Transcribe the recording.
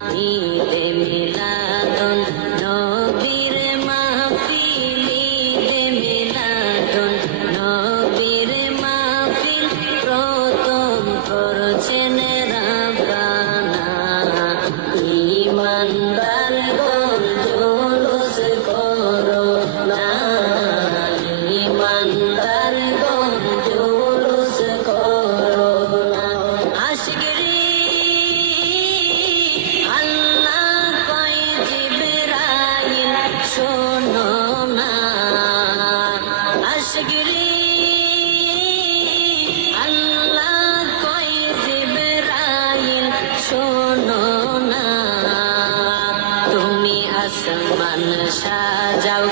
ঈদে মিলাদুন নবীর মাহফিল, ঈদে মিলাদুন নবীর মাহফিল প্রথম করছেন রাব্বানা। ঈমানদারগণ জুলুস করো না, ঈমানদারগণ জুলুস করো না। আশিকরি শোনো না, আশগরি আল্লাহ কই জিবরাইল শোনো না। তুমি আসমান সাজাও